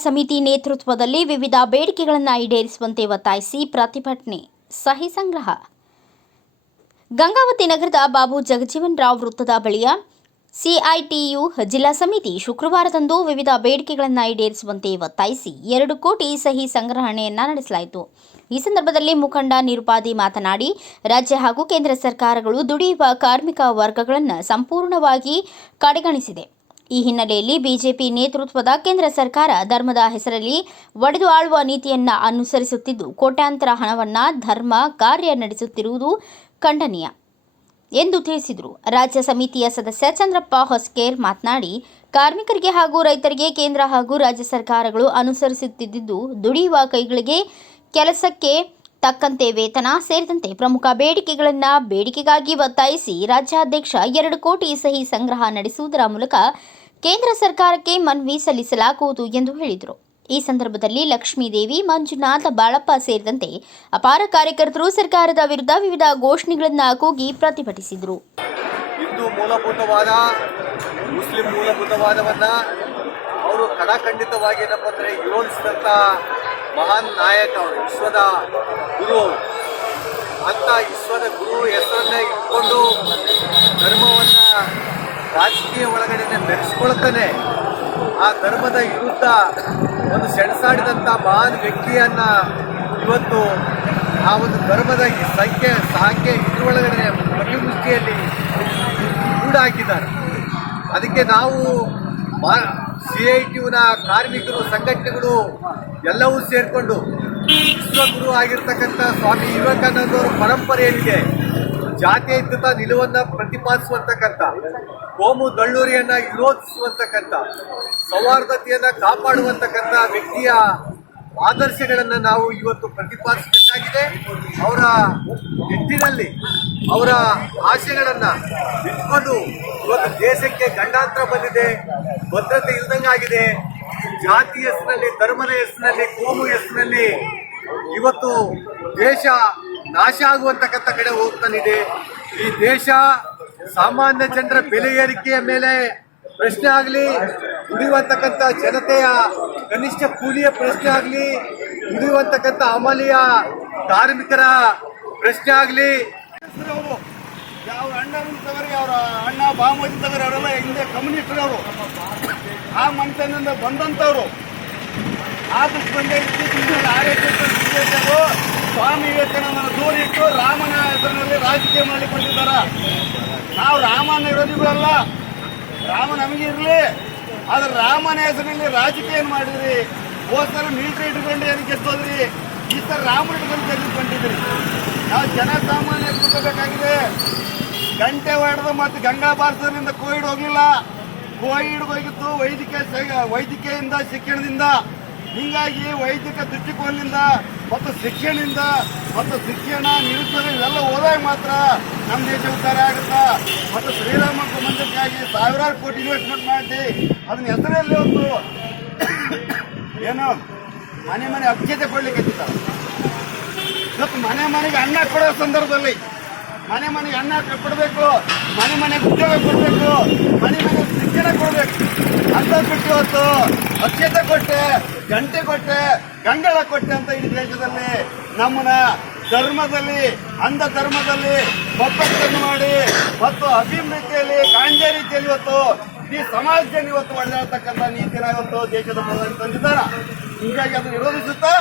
ಸಮಿತಿ ನೇತೃತ್ವದಲ್ಲಿ ವಿವಿಧ ಬೇಡಿಕೆಗಳನ್ನು ಈಡೇರಿಸುವಂತೆ ಒತ್ತಾಯಿಸಿ ಪ್ರತಿಭಟನೆ, ಸಹಿ ಸಂಗ್ರಹ. ಗಂಗಾವತಿ ನಗರದ ಬಾಬು ಜಗಜೀವನ್ ರಾವ್ ವೃತ್ತದ ಬಳಿಯ ಸಿಐಟಿಯು ಜಿಲ್ಲಾ ಸಮಿತಿ ಶುಕ್ರವಾರದಂದು ವಿವಿಧ ಬೇಡಿಕೆಗಳನ್ನು ಈಡೇರಿಸುವಂತೆ ಒತ್ತಾಯಿಸಿ ಎರಡು ಕೋಟಿ ಸಹಿ ಸಂಗ್ರಹಣೆಯನ್ನು ನಡೆಸಲಾಯಿತು. ಈ ಸಂದರ್ಭದಲ್ಲಿ ಮುಖಂಡ ನಿರುಪಾದಿ ಮಾತನಾಡಿ, ರಾಜ್ಯ ಹಾಗೂ ಕೇಂದ್ರ ಸರ್ಕಾರಗಳು ದುಡಿಯುವ ಕಾರ್ಮಿಕ ವರ್ಗಗಳನ್ನು ಸಂಪೂರ್ಣವಾಗಿ ಕಡೆಗಣಿಸಿದೆ. ಈ ಹಿನ್ನೆಲೆಯಲ್ಲಿ ಬಿಜೆಪಿ ನೇತೃತ್ವದ ಕೇಂದ್ರ ಸರ್ಕಾರ ಧರ್ಮದ ಹೆಸರಲ್ಲಿ ಒಡೆದು ಆಳುವ ನೀತಿಯನ್ನ ಅನುಸರಿಸುತ್ತಿದ್ದು, ಕೋಟ್ಯಾಂತರ ಹಣವನ್ನ ಧರ್ಮ ಕಾರ್ಯ ನಡೆಸುತ್ತಿರುವುದು ಖಂಡನೀಯ ಎಂದು ತಿಳಿಸಿದರು. ರಾಜ್ಯ ಸಮಿತಿಯ ಸದಸ್ಯ ಚಂದ್ರಪ್ಪ ಹೊಸ್ಕೇರ್ ಮಾತನಾಡಿ, ಕಾರ್ಮಿಕರಿಗೆ ಹಾಗೂ ರೈತರಿಗೆ ಕೇಂದ್ರ ಹಾಗೂ ರಾಜ್ಯ ಸರ್ಕಾರಗಳು ಅನುಸರಿಸುತ್ತಿದ್ದು ದುಡಿಯುವ ಕೈಗಳಿಗೆ ಕೆಲಸಕ್ಕೆ ತಕ್ಕಂತೆ ವೇತನ ಸೇರಿದಂತೆ ಪ್ರಮುಖ ಬೇಡಿಕೆಗಳನ್ನು ಬೇಡಿಕೆಗಾಗಿ ಒತ್ತಾಯಿಸಿ ರಾಜ್ಯಾಧ್ಯಕ್ಷ ಎರಡು ಕೋಟಿ ಸಹಿ ಸಂಗ್ರಹ ನಡೆಸುವುದರ ಮೂಲಕ ಕೇಂದ್ರ ಸರ್ಕಾರಕ್ಕೆ ಮನವಿ ಸಲ್ಲಿಸಲಾಗುವುದು ಎಂದು ಹೇಳಿದರು. ಈ ಸಂದರ್ಭದಲ್ಲಿ ಲಕ್ಷ್ಮೀದೇವಿ, ಮಂಜುನಾಥ, ಬಾಳಪ್ಪ ಸೇರಿದಂತೆ ಅಪಾರ ಕಾರ್ಯಕರ್ತರು ಸರ್ಕಾರದ ವಿರುದ್ಧ ವಿವಿಧ ಘೋಷಣೆಗಳನ್ನು ಕೂಗಿ ಪ್ರತಿಭಟಿಸಿದರು. ಹಿಂದೂ ಮೂಲಭೂತವಾದ, ಮುಸ್ಲಿಂ ಮೂಲಭೂತವಾದವನ್ನ ಅವರು ಕಡಾಖಂಡಿತವಾಗಿ ಏನಪ್ಪ ಅಂದರೆ ಮಹಾನ್ ನಾಯಕ ಅವರು ವಿಶ್ವದ ಗುರು. ಅವರು ಅಂಥ ವಿಶ್ವದ ಗುರು ಹೆಸರನ್ನೇ ಇಟ್ಕೊಂಡು ಧರ್ಮವನ್ನು ರಾಜಕೀಯ ಒಳಗಡೆ ಮೆರೆಸ್ಕೊಳ್ತಾನೆ. ಆ ಧರ್ಮದ ವಿರುದ್ಧ ಒಂದು ಸೆಣಸಾಡಿದಂಥ ಮಹಾನ್ ವ್ಯಕ್ತಿಯನ್ನ ಇವತ್ತು ಆ ಒಂದು ಧರ್ಮದ ಸಂಖ್ಯೆ, ಸಾಂಖ್ಯ ಇದರೊಳಗಡೆ ಪ್ರತಿಮುಷ್ಟಿಯಲ್ಲಿ ಕೂಡ ಹಾಕಿದ್ದಾರೆ ಅದಕ್ಕೆ ನಾವು ಸಿ ಐ ಟಿಯುನ ಕಾರ್ಮಿಕರು, ಸಂಘಟನೆಗಳು ಎಲ್ಲವೂ ಸೇರಿಕೊಂಡು ವಿಶ್ವಗುರು ಆಗಿರ್ತಕ್ಕಂಥ ಸ್ವಾಮಿ ವಿವೇಕಾನಂದ ಅವರ ಪರಂಪರೆ ಏನಿದೆ ನಿಲುವನ್ನು ಪ್ರತಿಪಾದಿಸುವಂತಕ್ಕಂಥ, ಕೋಮು ದಳ್ಳೂರಿಯನ್ನು ವಿರೋಧಿಸುವಂತಕ್ಕಂಥ, ಸೌಹಾರ್ದತೆಯನ್ನು ಕಾಪಾಡುವಂತಕ್ಕಂಥ ವ್ಯಕ್ತಿಯ ಆದರ್ಶಗಳನ್ನು ನಾವು ಇವತ್ತು ಪ್ರತಿಪಾದಿಸಬೇಕಾಗಿದೆ. ಅವರ ನಿಟ್ಟಿನಲ್ಲಿ ಅವರ ಆಶೆಗಳನ್ನು ಇಟ್ಕೊಂಡು ಇವತ್ತು ದೇಶಕ್ಕೆ ಗಂಡಾಂತರ ಬಂದಿದೆ. ಭದ್ರತೆ ಇಲ್ದಂಗಾಗಿದೆ ಜಾತಿ ಹೆಸರಿನಲ್ಲಿ, ಧರ್ಮದ ಹೆಸರಿನಲ್ಲಿ, ಕೋಮು ಹೆಸರಿನಲ್ಲಿ ಇವತ್ತು ದೇಶ ನಾಶ ಆಗುವಂತಕ್ಕಂಥ ಕಡೆ ಹೋಗ್ತಾನಿದೆ. ಈ ದೇಶ ಸಾಮಾನ್ಯ ಜನರ ಬೆಲೆ ಏರಿಕೆಯ ಮೇಲೆ ಪ್ರಶ್ನೆ ಆಗಲಿ, ದುಡಿಯುವಂತಕ್ಕಂಥ ಜನತೆಯ ಕನಿಷ್ಠ ಕೂಲಿಯ ಪ್ರಶ್ನೆ ಆಗಲಿ, ದುಡಿಯುವಂತಕ್ಕಂಥ ಅಮಲಿಯ ಕಾರ್ಮಿಕರ ಪ್ರಶ್ನೆ ಆಗಲಿ ಯಾವ ಅಣ್ಣನಿಂದವರಿಗೆ ಅವರ ಅಣ್ಣ ಬಾಮದಿಂದವರು ಅವರೆಲ್ಲ ಹಿಂದೆ ಕಮ್ಯುನಿಸ್ಟ್ರವರು ಆ ಮನುಷ್ಯನಿಂದ ಬಂದಂಥವ್ರು. ಆ ದೃಷ್ಟಿಯಿಂದ ಇತ್ತೀಚಿನ ಸ್ವಾಮಿ ವಿವೇಕಾನಂದನ ದೂರಿಟ್ಟು ರಾಮನ ಹೆಸರಿನಲ್ಲಿ ರಾಜಕೀಯ ಮಾಡಿಕೊಂಡಿದ್ದಾರೆ ನಾವು ರಾಮನ ವಿರೋಧಿಗಳಲ್ಲ ರಾಮ ನಮಗೆ ಇರಲಿ. ಆದ್ರೆ ರಾಮನ ಹೆಸರಿನಲ್ಲಿ ರಾಜಕೀಯ ಏನು ಮಾಡಿದ್ರಿ? ಹೋದ ಸಲ ಮಿಲಿಟರಿ ಇಟ್ಕೊಂಡು ಏನು ಗೆದ್ದೋದ್ರಿ ಈ ಸಲ ರಾಮನ ಇಟ್ಕೊಂಡು ಗೆದ್ದುಕೊಂಡಿದ್ರಿ ನಾವು ಜನಸಾಮಾನ್ಯ ಕೂತ್ಕೋಬೇಕಾಗಿದೆ ಗಂಟೆ ಹೊಡೆದು ಮತ್ತು ಗಂಗಾ ಭಾರತದಿಂದ ಕೋವಿಡ್ ಹೋಗ್ಲಿಲ್ಲ. ಕೋವಿಡ್ ಹೋಗಿತ್ತು, ವೈದ್ಯಕೀಯ ವೈದ್ಯಕೀಯದಿಂದ ಶಿಕ್ಷಣದಿಂದ. ಹೀಗಾಗಿ ವೈದ್ಯಕ ದೃಷ್ಟಿಕೋನದಿಂದ ಮತ್ತು ಶಿಕ್ಷಣದಿಂದ ಮತ್ತು ಶಿಕ್ಷಣ, ನಿರುದ್ಯೋಗ ಇವೆಲ್ಲ ಹೋದಾಗ ಮಾತ್ರ ನಮ್ಮ ದೇಶ ಉದ್ಧಾರ ಆಗುತ್ತಾ. ಮತ್ತು ಶ್ರೀರಾಮ ಮಂದಿರಕ್ಕಾಗಿ ಸಾವಿರಾರು ಕೋಟಿ ಇನ್ವೆಸ್ಟ್ಮೆಂಟ್ ಮಾಡಿ ಅದನ್ನ ಹೆಸರಲ್ಲಿ ಒಂದು ಏನು, ಮನೆ ಮನೆ ಅಕ್ಷತೆ ಕೊಡ್ಲಿಕ್ಕೆ ಇವತ್ತು ಮನೆ ಮನೆಗೆ ಅನ್ನ ಕೊಡೋ ಸಂದರ್ಭದಲ್ಲಿ ಮನೆ ಮನೆಗೆ ಅನ್ನ ಕೊಡಬೇಕು, ಮನೆ ಮನೆಗೆ ಉದ್ಯೋಗ ಕೊಡಬೇಕು, ಮನೆ ಮನೆಗೆ ಶಿಕ್ಷಣ ಕೊಡಬೇಕು. ಅಂತ ಬಿಟ್ಟು ಇವತ್ತು ಅಕ್ಷತೆ ಕೊಟ್ಟೆ, ಗಂಟೆ ಕೊಟ್ಟೆ, ಗಂಗಳ ಕೊಟ್ಟೆ ಅಂತ ಇಡೀ ದೇಶದಲ್ಲಿ. ನಮ್ಮನ್ನ ಧರ್ಮದಲ್ಲಿ, ಅಂಧ ಧರ್ಮದಲ್ಲಿ ಒಪ್ಪತ್ತನ್ನು ಮಾಡಿ ಮತ್ತು ಅಭಿಮ್ ರೀತಿಯಲ್ಲಿ ಕಾಂಜ ರೀತಿಯಲ್ಲಿ ಇವತ್ತು ಈ ಸಮಾಜದಲ್ಲಿ ಇವತ್ತು ಒಡೆದಾಡ್ತಕ್ಕಂಥ ನೀತಿನ ಇವತ್ತು ದೇಶದ ಪ್ರಧಾನಿ ತಂದಿದ್ದಾರೆ. ಹೀಗಾಗಿ ಅದನ್ನು ವಿರೋಧಿಸುತ್ತಾ